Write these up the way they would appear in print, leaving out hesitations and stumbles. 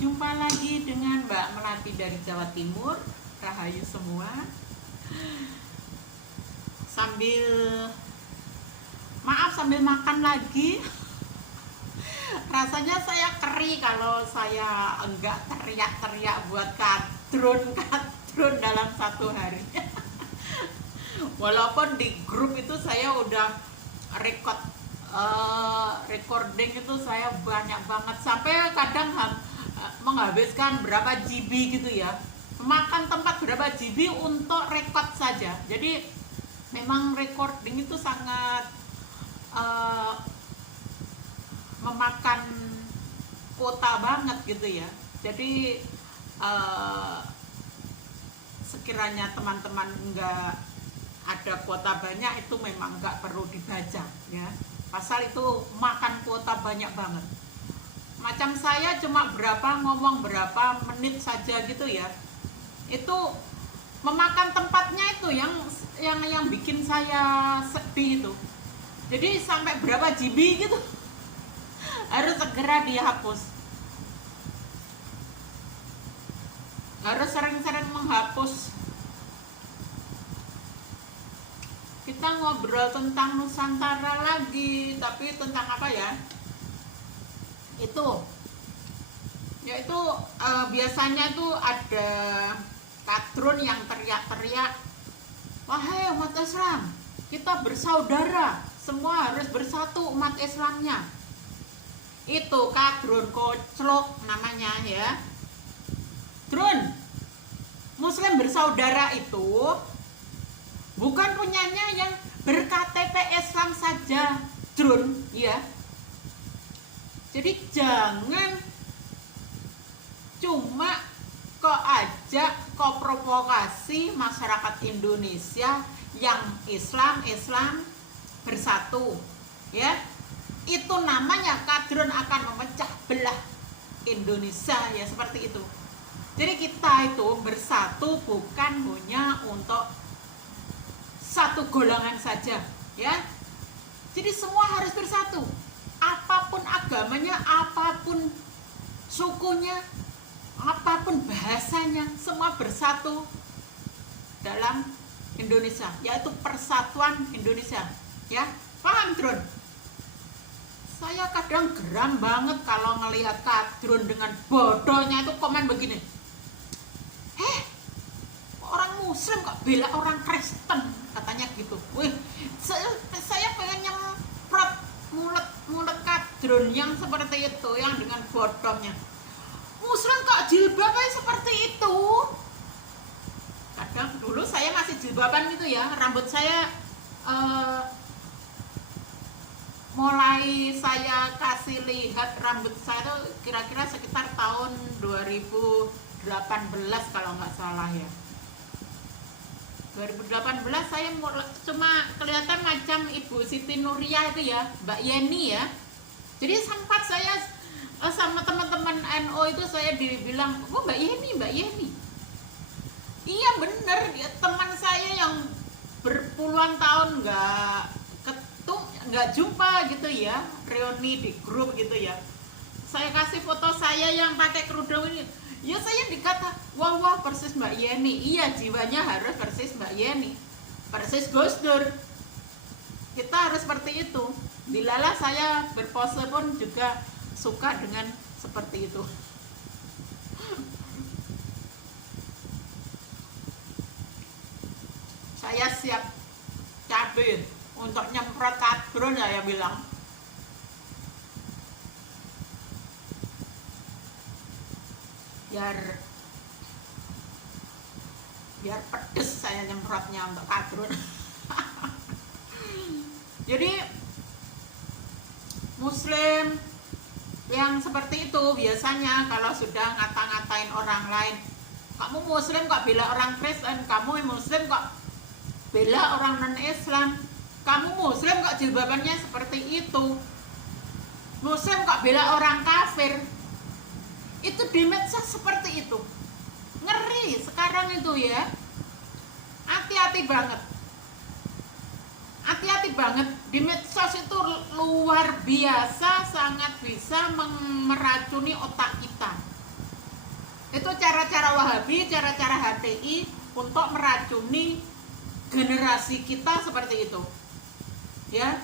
Jumpa lagi dengan Mbak Melati dari Jawa Timur. Rahayu semua. Sambil sambil makan lagi. Rasanya saya keri kalau saya enggak teriak-teriak buat kadrun dalam satu hari. Walaupun di grup itu saya udah recording itu saya banyak banget, sampai kadang menghabiskan berapa GB gitu ya, memakan tempat berapa GB untuk record saja. Jadi memang recording itu sangat memakan kuota banget gitu ya. Jadi sekiranya teman-teman nggak ada kuota banyak, itu memang nggak perlu dibaca ya, pasal itu makan kuota banyak banget. Macam saya cuma ngomong berapa menit saja gitu ya, itu memakan tempatnya, itu yang bikin saya sedih itu. Jadi sampai berapa GB gitu harus segera dihapus, harus sering-sering menghapus. Kita ngobrol tentang Nusantara lagi, tapi tentang apa ya? Yaitu biasanya tuh ada kadrun yang teriak-teriak, wahai umat Islam, kita bersaudara, semua harus bersatu umat Islamnya. Itu kadrun koclok namanya ya. Drun, Muslim bersaudara itu bukan punyanya yang ber-KTP Islam saja, Drun ya. Jadi jangan cuma kok provokasi masyarakat Indonesia yang Islam bersatu ya. Itu namanya kadrun akan memecah belah Indonesia ya, seperti itu. Jadi kita itu bersatu bukan hanya untuk satu golongan saja ya. Jadi semua harus bersatu, apapun agamanya, apapun sukunya, apapun bahasanya, semua bersatu dalam Indonesia, yaitu persatuan Indonesia ya. Paham, Drun? Saya kadang geram banget kalau ngelihat kadrun dengan bodohnya itu komen begini, orang Muslim kok bela orang Kristen, katanya gitu. Wih, saya pengen nyemprot mulut kadrun yang seperti itu, yang dengan bodohnya. Muslim kok jilbabnya seperti itu? Kadang dulu saya masih jilbaban gitu ya, rambut saya mulai saya kasih lihat rambut saya tuh kira-kira sekitar tahun 2018 kalau nggak salah ya. 2018 saya cuma kelihatan macam Ibu Siti Nuria itu ya, Mbak Yeni ya. Jadi sempat saya sama teman-teman NO itu saya dibilang, oh Mbak Yeni. Iya bener, teman saya yang berpuluhan tahun nggak jumpa gitu ya, reuni di grup gitu ya. Saya kasih foto saya yang pakai kerudung ini, ya saya dikata, wah persis Mbak Yeni. Iya, jiwanya harus persis Mbak Yeni, persis Gus Dur. Kita harus seperti itu. Dilalah saya berpose pun juga suka dengan seperti itu. Saya siap cabai untuk nyemprot kadrun, saya bilang. Biar pedes saya nyemprotnya untuk kadrun. Jadi Muslim yang seperti itu biasanya kalau sudah ngata-ngatain orang lain, kamu Muslim kok bela orang Kristen, kamu Muslim kok bela orang non-Islam, kamu Muslim kok jilbabannya seperti itu, Muslim kok bela orang kafir. Itu di medsos seperti itu. Ngeri sekarang itu ya. Hati-hati banget. Hati-hati banget. Di medsos itu luar biasa, sangat bisa meracuni otak kita. Itu cara-cara Wahabi, cara-cara HTI untuk meracuni generasi kita seperti itu. Ya.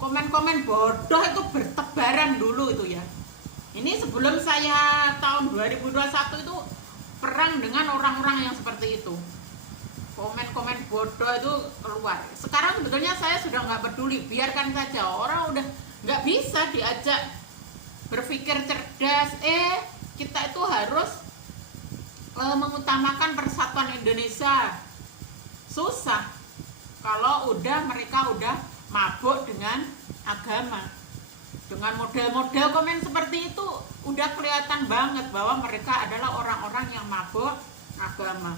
Komen-komen bodoh itu bertebaran dulu itu ya. Ini sebelum saya tahun 2021 itu perang dengan orang-orang yang seperti itu. Komen-komen bodoh itu keluar. Sekarang sebetulnya saya sudah nggak peduli, biarkan saja. Orang udah nggak bisa diajak berpikir cerdas. Kita itu harus mengutamakan persatuan Indonesia. Susah kalau mereka udah mabuk dengan agama. Dengan model-model komen seperti itu udah kelihatan banget bahwa mereka adalah orang-orang yang mabuk agama.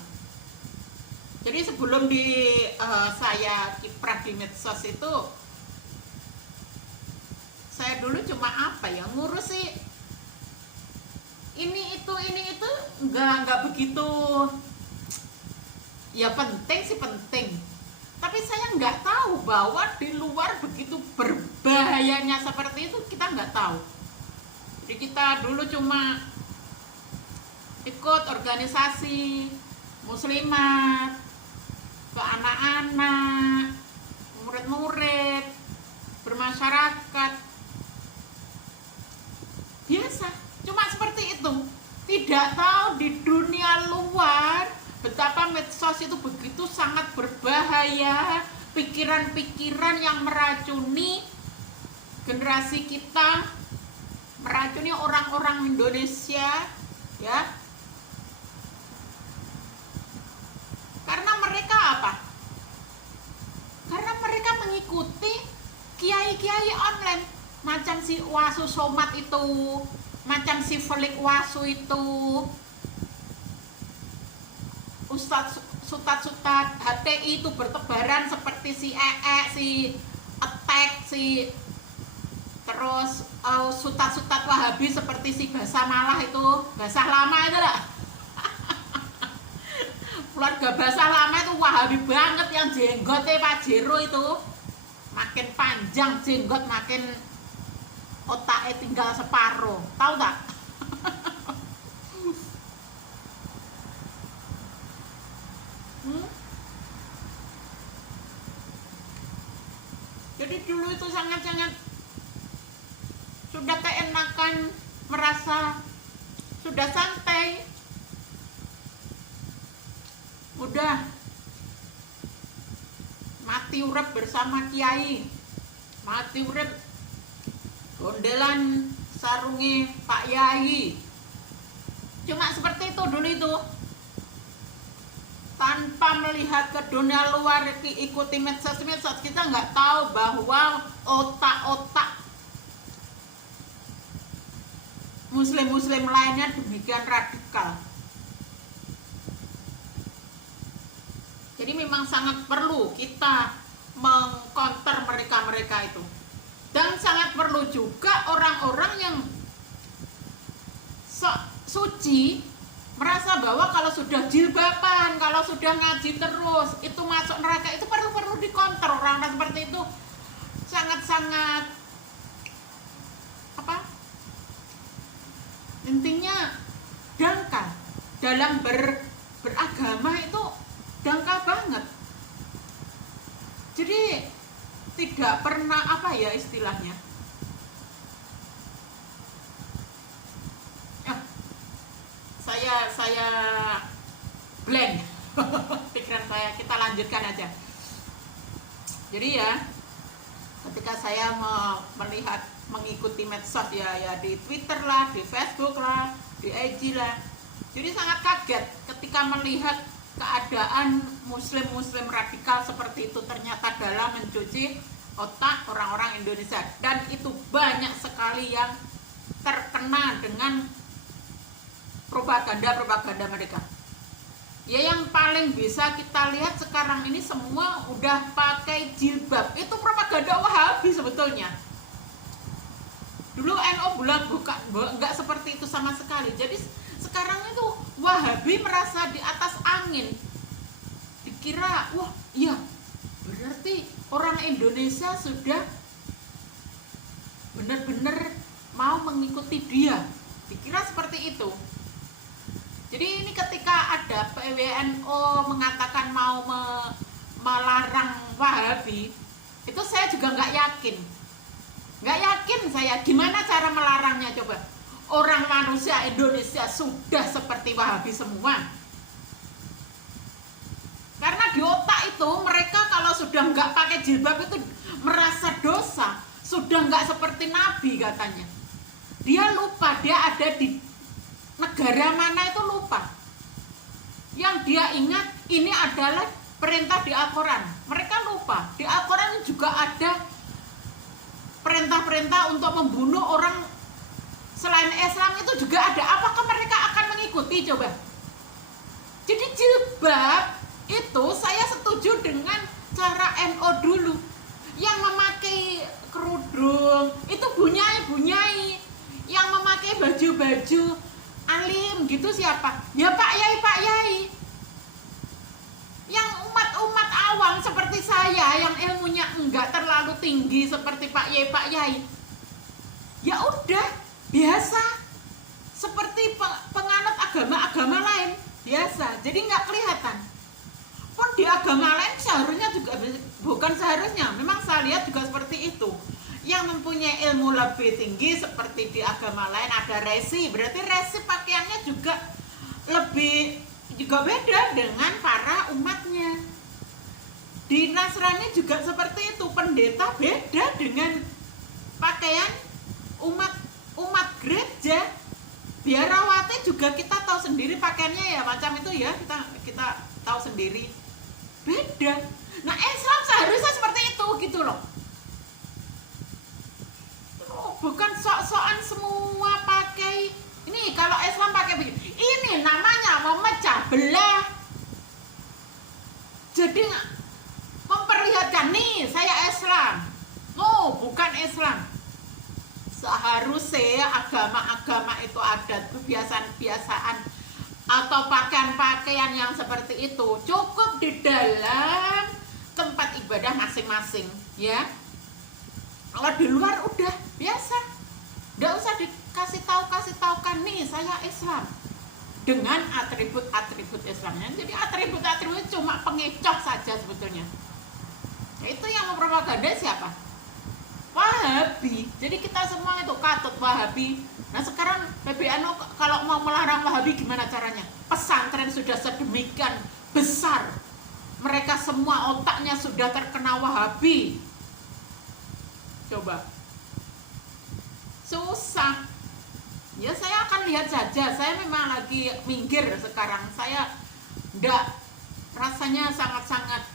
Jadi sebelum saya kiprah di medsos itu, saya dulu cuma ngurus sih ini itu nggak begitu ya, penting sih penting, tapi saya nggak tahu bahwa di luar begitu berbahayanya seperti itu, kita nggak tahu. Jadi kita dulu cuma ikut organisasi muslimat, ke anak-anak, murid-murid, bermasyarakat biasa, cuma seperti itu. Tidak tahu di dunia luar betapa medsos itu begitu sangat berbahaya, pikiran-pikiran yang meracuni generasi kita, meracuni orang-orang Indonesia ya. Karena mereka apa? Karena mereka mengikuti kiai-kiai online, macam si Wasu Somat itu, macam si Felix Wasu itu, Ustadz Sutat HTI itu bertebaran seperti si si Attack, si terus Sutat Wahabi seperti si Basah Malah itu, Basah Lama itu lah. Keluarga Basah Lama itu Wahabi banget, yang jenggotnya Pajero itu makin panjang jenggot, makin otaknya tinggal separuh, tahu tak? Jadi dulu itu sangat-sangat sudah keenakan, merasa sudah santai, udah mati urip bersama kiai, mati urip gondelan sarungi Pak Yai, cuma seperti itu dulu itu, tanpa melihat ke dunia luar, ikuti medsos. Kita nggak tahu bahwa otak-otak muslim-muslim lainnya demikian radikal. Jadi memang sangat perlu kita mengcounter mereka itu. Dan sangat perlu juga orang-orang yang suci merasa bahwa kalau sudah jilbaban, kalau sudah ngaji terus itu masuk neraka. Itu perlu dikonter. Orang-orang seperti itu sangat-sangat intinya dangkal dalam beragama, itu dangkal banget. Jadi tidak pernah istilahnya, saya blank pikiran saya. Kita lanjutkan aja. Jadi ya, ketika saya mengikuti medsos ya di Twitter lah, di Facebook lah, di IG lah, jadi sangat kaget ketika melihat keadaan muslim radikal seperti itu ternyata dalam mencuci otak orang-orang Indonesia. Dan itu banyak sekali yang terkena dengan propaganda mereka. Ya, yang paling bisa kita lihat sekarang ini semua udah pakai jilbab. Itu propaganda Wahabi sebetulnya. Dulu NU bukan enggak seperti itu sama sekali. Jadi sekarang itu Wahabi merasa di atas angin. Dikira, wah iya, berarti orang Indonesia sudah benar-benar mau mengikuti dia. dikira seperti itu. Jadi ini ketika ada PWNO mengatakan mau melarang Wahabi, itu saya juga nggak yakin saya gimana cara melarangnya. Coba, orang manusia Indonesia sudah seperti Wahabi semua. Karena di otak itu mereka kalau sudah nggak pakai jilbab itu merasa dosa, sudah nggak seperti Nabi katanya. Dia lupa dia ada di negara mana, itu lupa. Yang dia ingat ini adalah perintah di Al-Quran. Mereka lupa di Al-Quran juga ada perintah-perintah untuk membunuh orang selain Islam, itu juga ada. Apakah mereka akan mengikuti? Coba. Jadi jilbab itu saya setuju dengan cara NO dulu, yang memakai kerudung itu bunyai, yang memakai baju-baju alim gitu siapa? Ya Pak Yai. Yang umat awam seperti saya yang ilmunya enggak terlalu tinggi seperti Pak Yai, ya udah biasa seperti penganut agama lain, biasa. Jadi nggak kelihatan. Pun di agama lain seharusnya juga, bukan seharusnya, memang saya lihat juga seperti itu. Yang mempunyai ilmu lebih tinggi seperti di agama lain ada resi, berarti resi pakaiannya juga beda dengan para umatnya. Di Nasrani juga seperti itu, pendeta beda dengan pakaian umat gereja. Biarawati juga kita tahu sendiri pakaiannya ya macam itu ya, kita tahu sendiri beda. Nah Islam seharusnya seperti itu gitu loh. Bukan sok-sokan semua pakai ini. Kalau Islam pakai begini, ini namanya memecah belah. Jadi memperlihatkan nih saya Islam, bukan Islam. Seharusnya agama-agama itu ada kebiasaan-kebiasaan atau pakaian-pakaian yang seperti itu cukup di dalam tempat ibadah masing-masing ya. Kalau di luar udah biasa, nggak usah dikasih tahukan nih saya Islam dengan atribut-atribut Islamnya. Jadi atribut-atribut cuma pengecoh saja sebetulnya. Nah, itu yang mempropaganda siapa? Wahabi. Jadi kita semua itu katut Wahabi. Nah sekarang PBNU kalau mau melarang Wahabi gimana caranya? Pesantren sudah sedemikian besar, mereka semua otaknya sudah terkena Wahabi. Coba, susah. Ya saya akan lihat saja. Saya memang lagi minggir sekarang. Saya enggak, rasanya sangat-sangat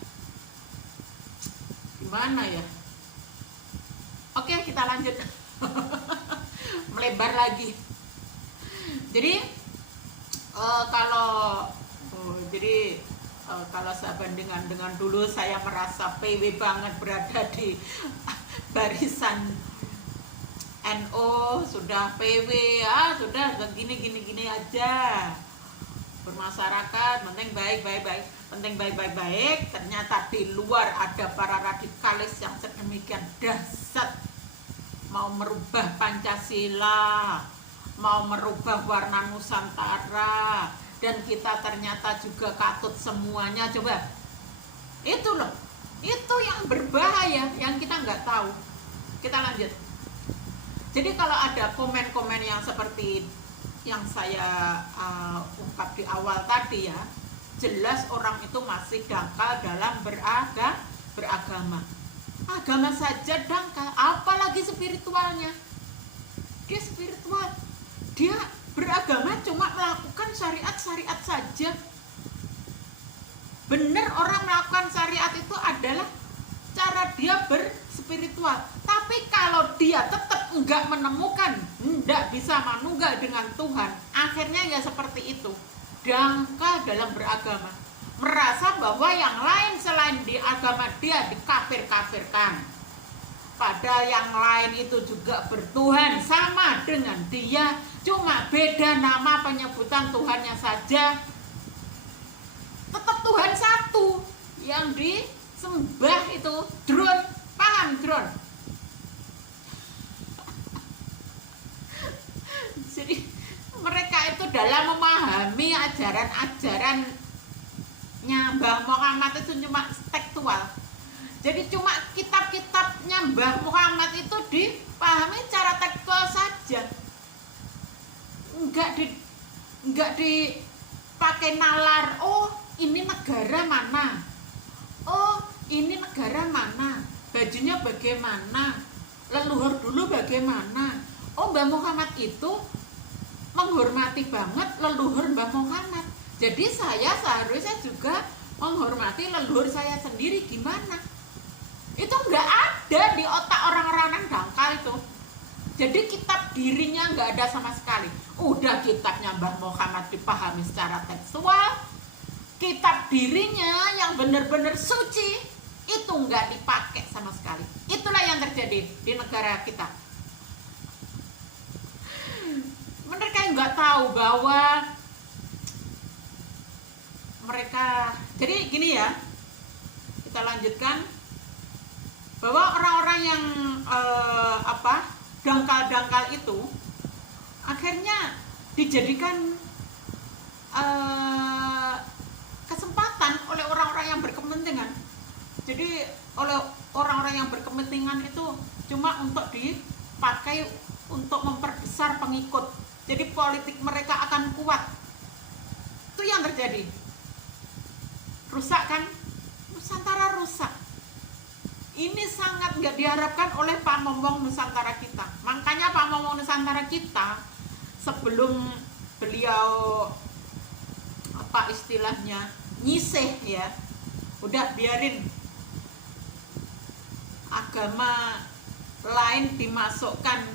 gimana ya. Oke, kita lanjut. Melebar lagi. Jadi kalau saya bandingkan dengan dulu, saya merasa PW banget berada di barisan NO, sudah PW ya, sudah gini aja. Bermasyarakat penting baik. Ternyata di luar ada para radikalis yang sedemikian dahsyat, mau merubah Pancasila, mau merubah warna Nusantara, dan kita ternyata juga katut semuanya. Coba, itu loh, itu yang berbahaya, yang kita nggak tahu. Kita lanjut. Jadi kalau ada komen-komen yang seperti yang saya ungkap di awal tadi ya, jelas orang itu masih dangkal dalam beragama. Agama saja dangkal, apalagi spiritualnya. Dia spiritual, dia beragama cuma melakukan syariat saja. Benar, orang melakukan syariat itu adalah cara dia berspiritual. Tapi kalau dia tetap enggak menemukan, enggak bisa manunggal dengan Tuhan, akhirnya ya seperti itu, dangkal dalam beragama, merasa bahwa yang lain selain di agama dia dikafir-kafirkan, padahal yang lain itu juga bertuhan sama dengan dia, cuma beda nama penyebutan Tuhannya saja. Tetap Tuhan satu yang disembah itu drone. Paham drone? dalam memahami ajaran-ajarannya Mbah Muhammad itu cuma tekstual. Jadi cuma kitab-kitabnya Mbah Muhammad itu dipahami cara tekstual saja. Enggak dipakai nalar. Oh, ini negara mana? Oh, ini negara mana? Bajunya bagaimana? Leluhur dulu bagaimana? Oh, Mbah Muhammad itu menghormati banget leluhur Mbah Muhammad. Jadi saya seharusnya juga menghormati leluhur saya sendiri. Gimana? Itu nggak ada di otak orang-orang dangkal itu. Jadi kitab dirinya nggak ada sama sekali. Udah kitabnya Mbah Muhammad dipahami secara tekstual, kitab dirinya yang benar-benar suci itu nggak dipakai sama sekali. Itulah yang terjadi di negara kita. Mereka nggak tahu bahwa mereka, jadi gini ya, kita lanjutkan, bahwa orang-orang yang dangkal-dangkal itu akhirnya dijadikan kesempatan oleh orang-orang yang berkepentingan. Jadi oleh orang-orang yang berkepentingan itu cuma untuk dipakai untuk memperbesar pengikut. Jadi politik mereka akan kuat. Itu yang terjadi. Rusak kan? Nusantara rusak. Ini sangat nggak diharapkan oleh Pamomong Nusantara kita. Makanya Pamomong Nusantara kita sebelum beliau apa istilahnya nyisih ya, udah biarin agama lain dimasukkan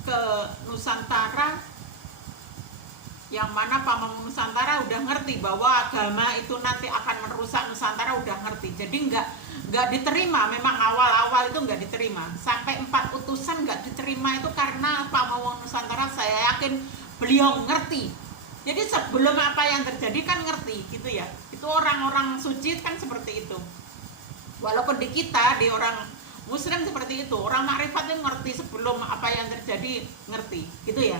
ke Nusantara, yang mana Pamomong Nusantara udah ngerti bahwa agama itu nanti akan merusak Nusantara, udah ngerti. Jadi nggak diterima. Memang awal-awal itu nggak diterima, sampai 4 utusan nggak diterima itu karena Pamomong Nusantara, saya yakin beliau ngerti. Jadi sebelum apa yang terjadi kan ngerti gitu ya. Itu orang-orang suci kan seperti itu. Walaupun di kita, di orang Muslim seperti itu, orang makrifat itu ngerti sebelum apa yang terjadi, ngerti gitu ya.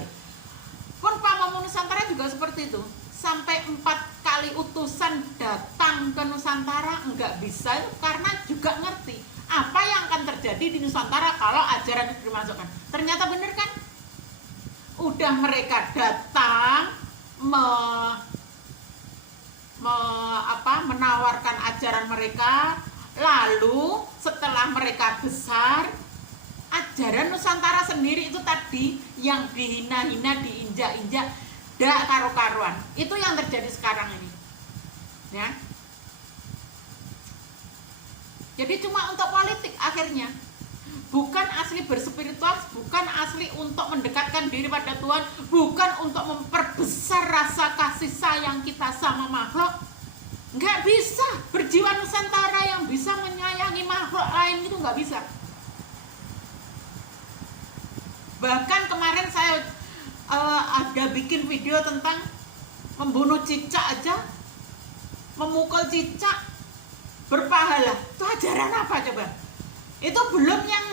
Pun Pamomong Nusantara juga seperti itu. Sampai 4 kali utusan datang ke Nusantara nggak bisa, karena juga ngerti apa yang akan terjadi di Nusantara kalau ajaran itu dimasukkan. Ternyata benar kan? Udah mereka datang menawarkan ajaran mereka, lalu setelah mereka besar, ajaran Nusantara sendiri itu tadi yang dihina-hina, diinjak-injak, dak karu-karuan. Itu yang terjadi sekarang ini ya. Jadi cuma untuk politik akhirnya, bukan asli berspiritual, bukan asli untuk mendekatkan diri pada Tuhan, bukan untuk memperbesar rasa kasih sayang kita sama makhluk. Nggak bisa berjiwa Nusantara yang bisa menyayangi makhluk lain, itu nggak bisa. Bahkan kemarin saya ada bikin video tentang membunuh cicak aja, memukul cicak berpahala. Itu ajaran apa coba? Itu belum yang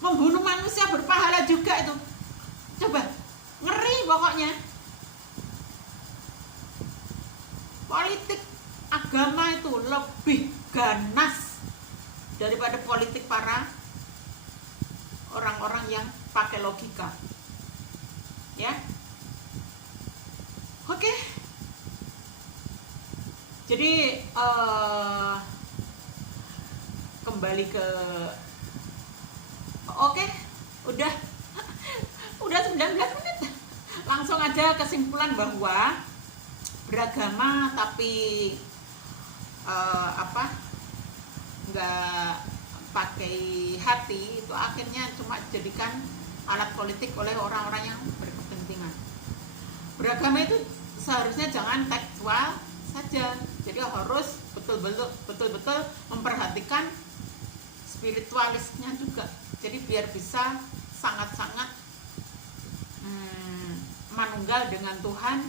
membunuh manusia berpahala juga itu. Coba, ngeri pokoknya. Politik agama itu lebih ganas daripada politik para orang-orang yang pakai logika. Ya. Oke. Jadi kembali ke udah 19 menit. Langsung aja kesimpulan bahwa beragama tapi nggak pakai hati, itu akhirnya cuma dijadikan alat politik oleh orang-orang yang berkepentingan. Beragama itu seharusnya jangan tekstual saja, jadi harus betul-betul memperhatikan spiritualisnya juga. Jadi biar bisa sangat-sangat manunggal dengan Tuhan,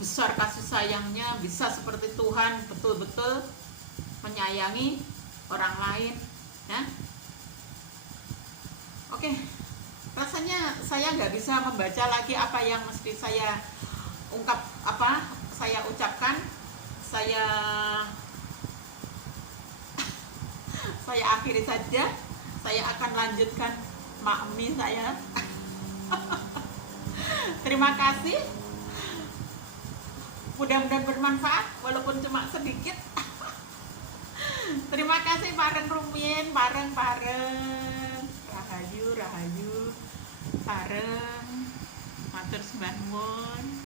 besar kasih sayangnya, bisa seperti Tuhan, betul-betul menyayangi orang lain ya. Oke, rasanya saya nggak bisa membaca lagi apa yang mesti saya saya ucapkan. Saya akhiri saja. Saya akan lanjutkan makmi saya. Terima kasih, mudah-mudahan bermanfaat walaupun cuma sedikit. Terima kasih bareng Rumin, bareng rahayu bareng matur sembah nuwun.